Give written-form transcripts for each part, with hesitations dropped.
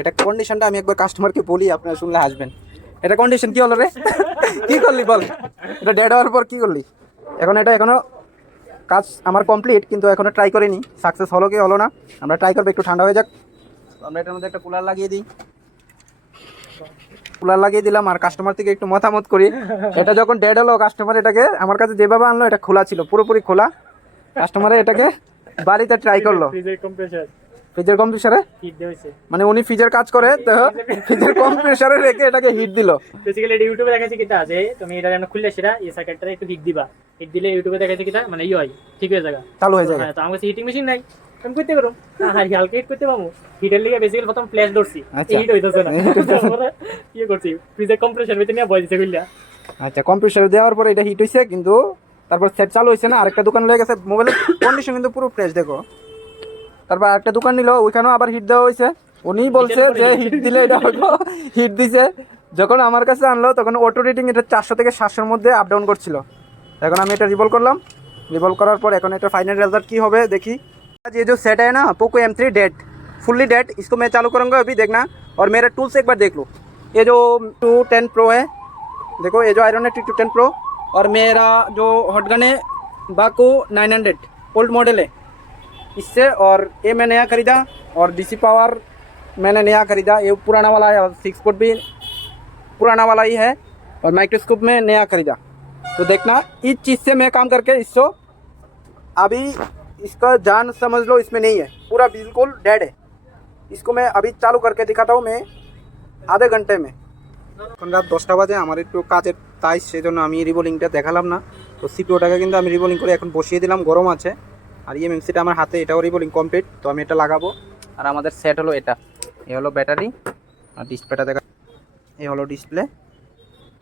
এটা কন্ডিশনটা আমি একবার কাস্টমারকে বলি, আপনারা শুনলে হাসবেন। এটা কন্ডিশন কি হলো রে? কি করলি বল, এটা ডেড হওয়ার পর কি করলি? এটা এখনো কাজ আমার কমপ্লিট, কিন্তু এখনো ট্রাই করিনি সাকসেস হলো কি হলো না। আমরা ট্রাই করবো, একটু ঠান্ডা হয়ে যাক। আমরা এটার মধ্যে একটা কুলার লাগিয়ে দিই, কুলার লাগিয়ে দিলাম আর কাস্টমার থেকে একটু মতামত করি। এটা যখন ডেড হলো, কাস্টমার এটাকে আমার কাছে যেভাবে আনলো, এটা খোলা ছিল, পুরোপুরি খোলা। কাস্টমারে এটাকে বাড়িতে ট্রাই করলো ফ্রিজের কম্প্রেসারে, মানে উনি ফ্রিজের কাজ করে, তো ফ্রিজের কম্প্রেসারে রেখে এটাকে হিট দিল। বেসিক্যালি এটা ইউটিউবে দেখাচ্ছে কিটা যে তুমি এটা যেন খুললে সেটা এই সার্কিটটা একটু হিট দিবা, হিট দিলে ইউটিউবে দেখাচ্ছে কিটা মানে ই হয়, ঠিক হয়ে যাবে, চালু হয়ে যায়। হ্যাঁ। তো আমার কাছে হিটিং মেশিন নাই, তুমি করতে পারো। হ্যাঁ, হালকা হিট করতে পারবো। হিটের লিগে বেসিক্যালি প্রথম ফ্ল্যাশ ধরছি, হিট হইতাছে না। তারপরে কি করছি, ফ্রিজের কম্প্রেসার ভিতরে নিয়ে বয় দিতে কইলা। আচ্ছা, কম্প্রেসার দেওয়ার পরে এটা হিট হইছে, কিন্তু তারপর সেট চালু হয়েছে না। আরেকটা দোকান লেগে গেছে, মোবাইলের কন্ডিশন কিন্তু পুরো ফ্রেশ, দেখো। তারপর আরেকটা দোকান নিল, ওইখানেও আবার হিট দেওয়া হয়েছে। উনি বলছে যে হিট দিলে এটা হলো, হিট দিছে। যখন আমার কাছে আনলো তখন অটো রেটিং এটা 400 থেকে 700-র মধ্যে আপ ডাউন করছিল। এখন আমি এটা রিভলভ করলাম, রিভলভ করার পর এখন এটা फाइनल रिजल्ट की হবে দেখি। ये जो सेट है ना Poco M3 dead, fully dead, इसको मैं चालू करूँगा अभी, देखना। और मेरा टूल्स एक बार देख लो। ये जो 210 प्रो है, देखो ये जो आयरन है 210 प्रो, और मेरा जो हॉटगन है बाको 900 ओल्ड मॉडल है इससे। और ये मैं नया ख़रीदा, और DC पावर मैंने नया ख़रीदा, ये पुराना वाला है, और 6 फुट भी पुराना वाला ही है, और माइक्रोस्कोप में नया ख़रीदा। तो देखना, इस चीज़ से मैं काम करके इसको अभी इसका जान समझ लो इसमें नहीं है, पूरा बिल्कुल डेड है। इसको मैं अभी चालू करके दिखाता हूँ मैं आधे घंटे में। এখন রাত 10টা বাজে, আমার একটু কাজের তাই সেজন্য আমি রিবোলিংটা দেখালাম না। তো সিপিওটাকে কিন্তু আমি রিবোলিং করে এখন বসিয়ে দিলাম, গরম আছে। আর ইএমএমসিটা আমার হাতে, এটাও রিবোলিং কমপ্লিট। তো আমি এটা লাগাবো। আর আমাদের সেট হলো এটা, এ হলো ব্যাটারি, আর ডিসপ্লেটা দেখা, এ হলো ডিসপ্লে।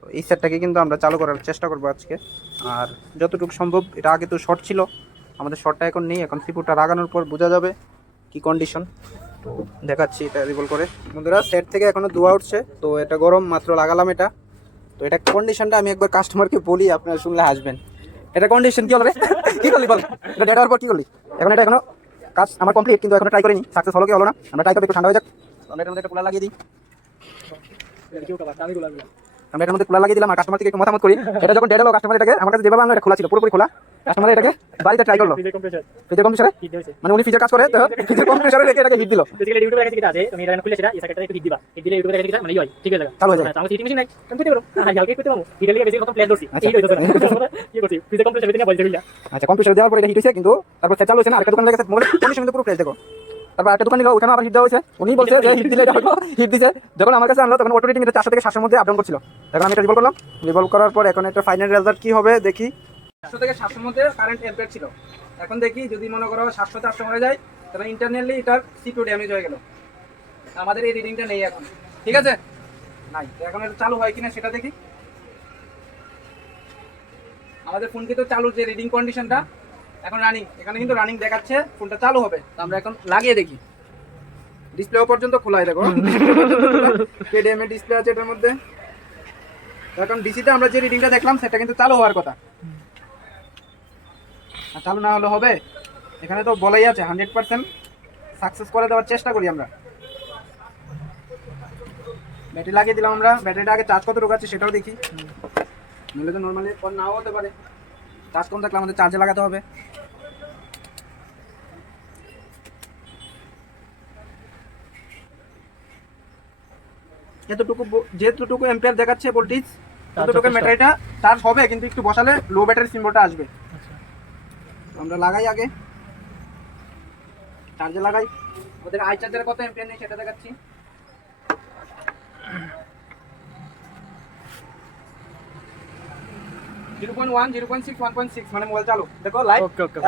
তো এই সেটটাকে কিন্তু আমরা চালু করার চেষ্টা করবো আজকে। আর যতটুকু সম্ভব, এটা আগে তো শর্ট ছিল, আমাদের শর্টটা এখন নেই। এখন সিপিওটা লাগানোর পর বোঝা যাবে কি কন্ডিশন। তো দেখাচ্ছি এটা রিভল করে। বন্ধুরা, সেট থেকে এখনও ধোয়া উঠছে, তো এটা গরম, মাত্র লাগালাম এটা। তো এটা কন্ডিশনটা আমি একবার কাস্টমারকে বলি, আপনারা শুনলে হাসবেন। এটা কন্ডিশন কি হলো রে? কি করলি বল, এটা ডেড হওয়ার পর কি করলি? এটা এখনো কাজ আমার কমপ্লিট, কিন্তু এখনো ট্রাই করিনি সাকসেস হলো কি হলো না। আমরা ট্রাই করবো, একটু ঠান্ডা হয়ে যাক। আমরা এটার মধ্যে একটা কুলার লাগিয়ে দিই, আমরা এটার মধ্যে কুলার লাগিয়ে দিলাম। আর কাস্টমার থেকে একটু মতামত করি। এটা যখন ডেড হলো, কাস্টমার এটাকে আমার কাছে যেভাবে আনলো, এটা খোলা ছিল, পুরোপুরি খোলা। কাস্টমার এটাকে বাড়িতে ট্রাই করলো ফ্রিজের কম্প্রেসারে, মানে উনি ফ্রিজের কাজ করে, তো ফ্রিজের কম্প্রেসারে রেখে এটাকে হিট দিল। বেসিক্যালি ইউটিউবে দেখাচ্ছে কিটা যে তুমি এটা যেন খুললে সেটা এই সার্কিটটা একটু হিট দিবা, হিট দিলে ইউটিউবে দেখাচ্ছে কিটা মানে ই হয়, ঠিক হয়ে যাবে, চালু হয়ে যায়। হ্যাঁ। তো আমার হিটিং মেশিন নাই, তুমি করতে পারো। হ্যাঁ, হালকা হিট করতে পারবো। হিটের লিগে বেসিক্যালি প্রথম ফ্ল্যাশ ধরছি, হিট হইতাছে না। তারপরে কি করছি, ফ্রিজের কম্প্রেসার ভিতরে নিয়ে বয় দিতে কইলা। আচ্ছা, কম্প্রেসার দেওয়ার পর এটা হিট হয়েছে, কিন্তু তারপর সেট চালু হয়েছে না। আরেকটা দোকান লেগে গেছে, মোবাইলের কন্ডিশন কিন্তু পুরো ফ্রেশ, দেখো। তারপর একটা দোকান নিল, ওখানে আবার হিট দেওয়া হয়েছে। উনি বলছে যে হিট দিলে এটা হলো, হিট দিছে। যখন আমার কাছে আনলো তখন অটো রেটিং এটা 400 থেকে 700-র মধ্যে আপ ডাউন করছিল। এখন আমি এটা রিভলভ করলাম, রিভলভ করার পর এখন একটা ফাইনাল রেজাল্ট কি হবে দেখি। 400 থেকে 700-র মধ্যে কারেন্ট এম্পিয়ার ছিল। এখন দেখি, যদি মনে করো 700-400 হয়ে যায়, তাহলে ইন্টারনালি এটার সিপিইউ ড্যামেজ হয়ে গেল। আমাদের এই রিডিংটা নেই এখন, ঠিক আছে? নাই। এখন এটা চালু হয় কিনা সেটা দেখি। আমাদের ফোন কিন্তু চালু, যে রিডিং কন্ডিশনটা এখন রানিং, এখানে কিন্তু রানিং দেখাচ্ছে, ফোনটা চালু হবে। তো আমরা এখন লাগিয়ে দেখি। ডিসপ্লে পর্যন্ত খোলাই, দেখো কেডিএমএ ডিসপ্লে আছে এটার মধ্যে। এখন ডিসিতে আমরা যে রিডিংটা দেখলাম সেটা কিন্তু চালু হওয়ার কথা, আর চালু না হলে হবে? এখানে তো বলাই আছে 100% সাকসেস করে দেওয়ার চেষ্টা করি আমরা। ব্যাটারি লাগিয়ে দিলাম আমরা। ব্যাটারিটা আগে চার্জ কত আছে সেটাও দেখি, নইলে তো নর্মালি নাও হতে পারে। চার্জ কম থাকলে আমাদের চার্জে লাগাতে হবে। যেটুকু এম্পিয়ার দেখাচ্ছে ভোল্টেজ, ততটুকু ব্যাটারিটা চার্জ হবে, কিন্তু একটু বসালে লো ব্যাটারি সিম্বলটা আসবে। আমরা লাগাই, আগে চার্জে লাগাই। ওদের আই চার্জারে কত এম্পিয়ার নেই সেটা দেখাচ্ছি। (0.1, 0.6, 1.6) মানে মোবাইল চালু, দেখো লাইভ,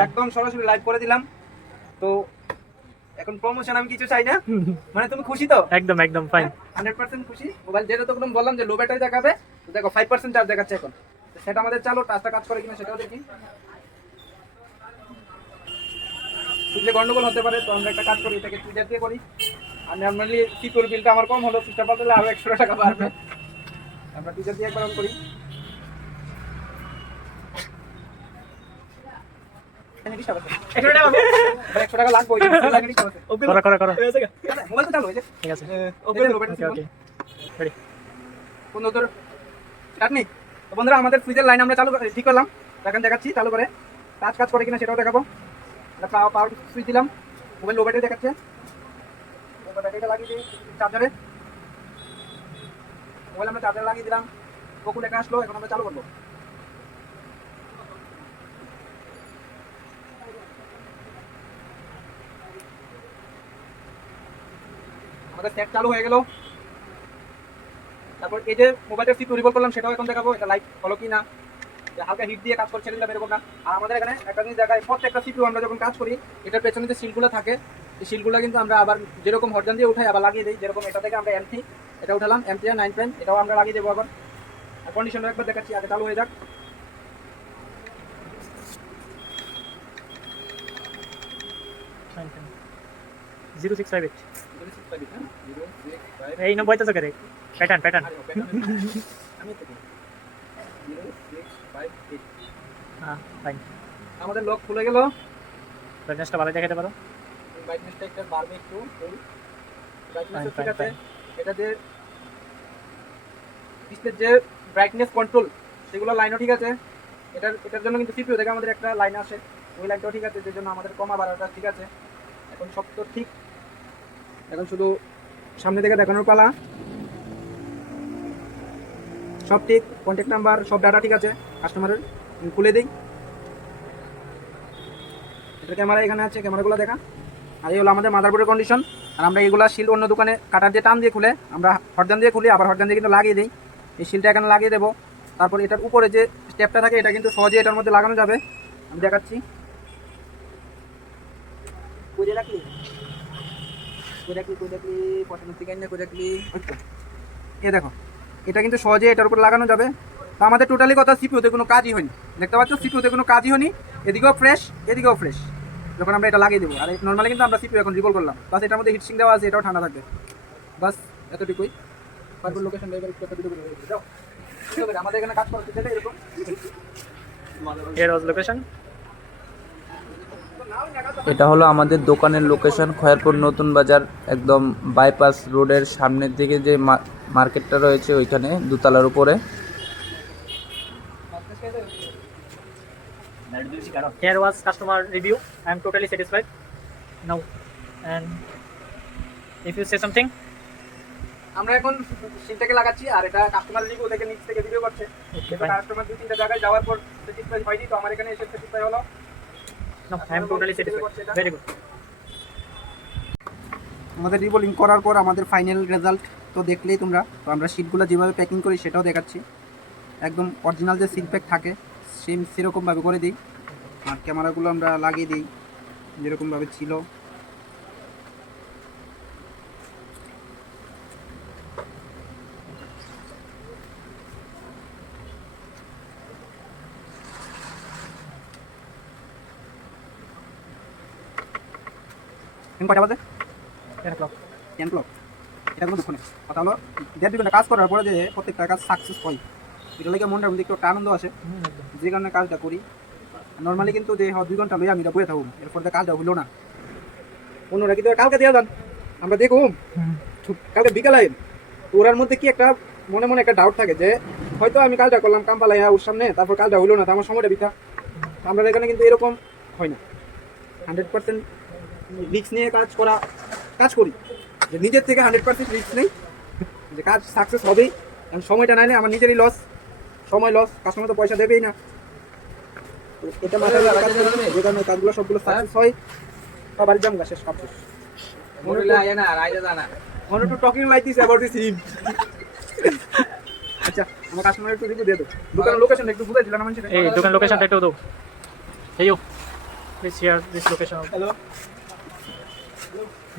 একদম সরাসরি লাইভ করে দিলাম। তো এখন প্রমোশন আমি কিছু চাই না, মানে তুমি খুশি তো? একদম একদম ফাইন, 100% খুশি। মোবাইল যেটা তো বললাম যে লো ব্যাটারি দেখাবে, তো দেখো 5% চার্জ দেখাচ্ছে এখন। সেটা আমাদের চালু, টাচটা কাজ করে কিনা সেটাও দেখি। বুঝলে গন্ডগোল হতে পারে, তো আমরা একটা কাজ করি, এটাকে টুইটার দিয়ে করি। আর নর্মালি সিপিউর বিলটা আমার কম হলো, সুইচটা পাতলে আরো 100 টাকা বাড়বে। আমরা টুইটার দিয়ে একবার অন করি। 100 টাকা পাবো। 100 টাকা লাগবে, ওই যে লাগে নিতে হবে। করো মোবাইল তো চালু হয়েছে। ঠিক আছে ওকে ওকে রেডি বন্ধু তোর স্টার্ট নেই। তো বন্ধুরা আমাদের ফ্রিজের লাইন আমরা চালু ঠিক করলাম, এখন দেখাচ্ছি চালু করে কাজ করে কিনা সেটাও দেখাবো। পাওয়ার সুইচ দিলাম, মোবাইল লো ব্যাটারি দেখাচ্ছে, ব্যাটারিটা লাগিয়ে দিই চার্জারে, মোবাইল আমরা চার্জারে লাগিয়ে দিলাম, ওকু লেখা আসলো, এখন আমরা চালু করবো। আমাদের সেট চালু হয়ে গেল। তারপর এই যে মোবাইলটা সিপ রিভলভ করলাম সেটাও এখন দেখাবো, এটা লাইট হলো কি না, হালকা হিট দিয়ে কাজ করছে দিলাম এরকম না। আর আমাদের এখানে একটা জিনিস দেখায়, প্রত্যেকটা সিপিইউ আমরা যখন কাজ করি এটার পেছনে যে শিলগুলো থাকে এই শিলগুলো কিন্তু আমরা আবার যেরকম হরজান দিয়ে উঠাই আবার লাগিয়ে দিই। যেরকম এটা থেকে আমরা M3 এটা উঠালাম, M3 9 পেন এটাও আমরা লাগিয়ে দেবো আবার। আর কন্ডিশনটা একবার দেখাচ্ছি, আগে চালু হয়ে যাক। জিরো 658 এই নম্বর তো করে প্যাটার্ন হ্যাঁ ফাইন আমাদের লক খুলে গেল। ব্রাইটনেসটা ভালো দেখাতে পারো, ব্রাইটনেসটা একটু বাড়বে, একটু ব্রাইটনেস ঠিক আছে। এটা যে ডিসপ্লের যে ব্রাইটনেস কন্ট্রোল সেগুলো লাইনও ঠিক আছে। এটার জন্য কিন্তু সিপিইউ থেকে আমাদের একটা লাইন আসে, ওই লাইনটাও ঠিক আছে, যে জন্য আমাদের কমা বাড়াটা ঠিক আছে। এখন সব তো ঠিক, এখন শুধু সামনে থেকে দেখানোর পালা। সব ঠিক, কন্ট্যাক্ট নাম্বার সব ডাটা ঠিক আছে কাস্টমারের। খুলে দিই, এটা ক্যামেরা এখানে আছে, ক্যামেরাগুলো দেখা। আর এই হলো আমাদের মাদারবোর্ডের কন্ডিশন। আর আমরা এগুলা শিল অন্য দোকানে কাটার দিয়ে টান দিয়ে খুলে আমরা হরজান দিয়ে খুলি, আবার হরজান দিয়ে কিন্তু লাগিয়ে দিই। এই শিলটা এখানে লাগিয়ে দেবো। তারপর এটার উপরে যে স্টেপটা থাকে এটা কিন্তু সহজে এটার মধ্যে লাগানো যাবে, আমি দেখাচ্ছি। এ দেখো, এটা কিন্তু সহজে এটার উপর লাগানো যাবে। তো আমাদের টোটালি কথা সিপিইউতে কোনো কাজই হয়নি, দেখতে পাচ্ছ সিপিইউতে কোনো কাজই হয়নি। এদিকেও ফ্রেশ এদিকেও ফ্রেশ যখন আমরা এটা লাগিয়ে দেবো। আর নর্মালি কিন্তু আমরা সিপিইউ এখন রিভলভ করলাম, বাস এটার মধ্যে হিটসিং দেওয়া আছে, এটাও ঠান্ডা থাকবে, বাস এতটুকুই। তারপর লোকেশন আমাদের এখানে কাজ করতে এরকম এর লোকেশন এটা হলো আমাদের দোকানের লোকেশন, খয়েরপুর নতুন বাজার, একদম বাইপাস রোডের সামনের দিকে যে মার্কেটটা রয়েছে ওইখানে দোতলার উপরে। Here was customer review. I am totally satisfied now. And if you say something, আমরা এখন সিলটাকে লাগাচ্ছি, আর এটা কাস্টমার রিভিউ থেকে নিচ থেকে ভিডিও করছে। fine. কাস্টমার 2-3টা জায়গায় যাওয়ার পর স্যাটিসফাই হয়নি, তো আমার এখানে এসে স্যাটিসফাই হলো। no, I am totally satisfied. Very good. আমাদের রিবোলিং করার পর আমাদের ফাইনাল রেজাল্ট তো দেখলেই তোমরা। তো আমরা সিটগুলো যেভাবে প্যাকিং করি সেটাও দেখাচ্ছি, একদম অরিজিনাল যে সিল প্যাক থাকে সেম সেরকমভাবে করে দিই। আর ক্যামেরাগুলো আমরা লাগিয়ে দিই যেরকমভাবে ছিল। কটা বাজে? 10 o'clock. 10 o'clock। এটা কোনো দুঃখ নেই, কথা হলো 1.5 ঘন্টা কাজ করার পরে যে প্রত্যেকটা কাজ সাকসেস হয়, এটা লাগে মনটার মধ্যে একটু একটা আনন্দ আসে, যে কারণে কাজটা করি। নর্মালি কিন্তু যে 2 ঘন্টা লই আমি এটা বয়ে থাকুন, এরপর তো কাজটা হইলো না। অন্যরা কিন্তু কালকে দিয়ে যান, আমরা দেখুন কালকে বিকালে ওরার মধ্যে কি একটা মনে মনে একটা ডাউট থাকে যে হয়তো আমি কাজটা করলাম কাম পালাইয়া ওর সামনে, তারপর কাজটা হইলো না, তো আমার সময়টা বিতা। আমরা এখানে কিন্তু এরকম হয় না, 100% রিস্ক নিয়ে কাজ করি, যে নিজের থেকে 100% রিস্ক নেই যে কাজ সাকসেস হবেই। কারণ সময়টা নাইলে আমার নিজেরই লস, সময় লস, কাস্টমার তো পয়সা দেবেই না। তো এটা মাথায় রাখা কাজ করতে হবে, যে কারণে কাজগুলো সবগুলো সাকসেস হয়। বাড়ির জাম শেষ কাজ শেষ। মনে to talking like this about this him. আচ্ছা আমার কাস্টমার একটু রিভিউ দিয়ে দাও, দোকানের লোকেশন একটু বুঝাই দিলাম আমি সেটা। এই দোকান লোকেশনটা একটু দাও। Hey you, please share this location. Hello,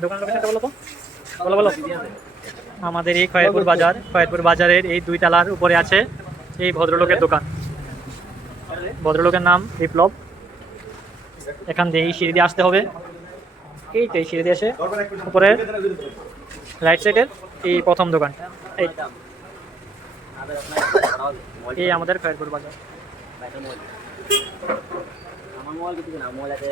দোকান লোকেশনটা বলো তো, বলো। আমাদের এই খয়েরপুর বাজারের এই 2 তলার উপরে আছে এই ভদ্রলোকের দোকান। ভদ্রলোকের নাম বিপ্লব। এখান দিয়ে এই সিঁড়ি দিয়ে আসতে হবে, এই সিঁড়ি দিয়ে এসে উপরে রাইট সাইডের এই প্রথম দোকান, এই আমাদের খয়েরপুর বাজার। আমার মোবাইল কিছু না মোবাইল আছে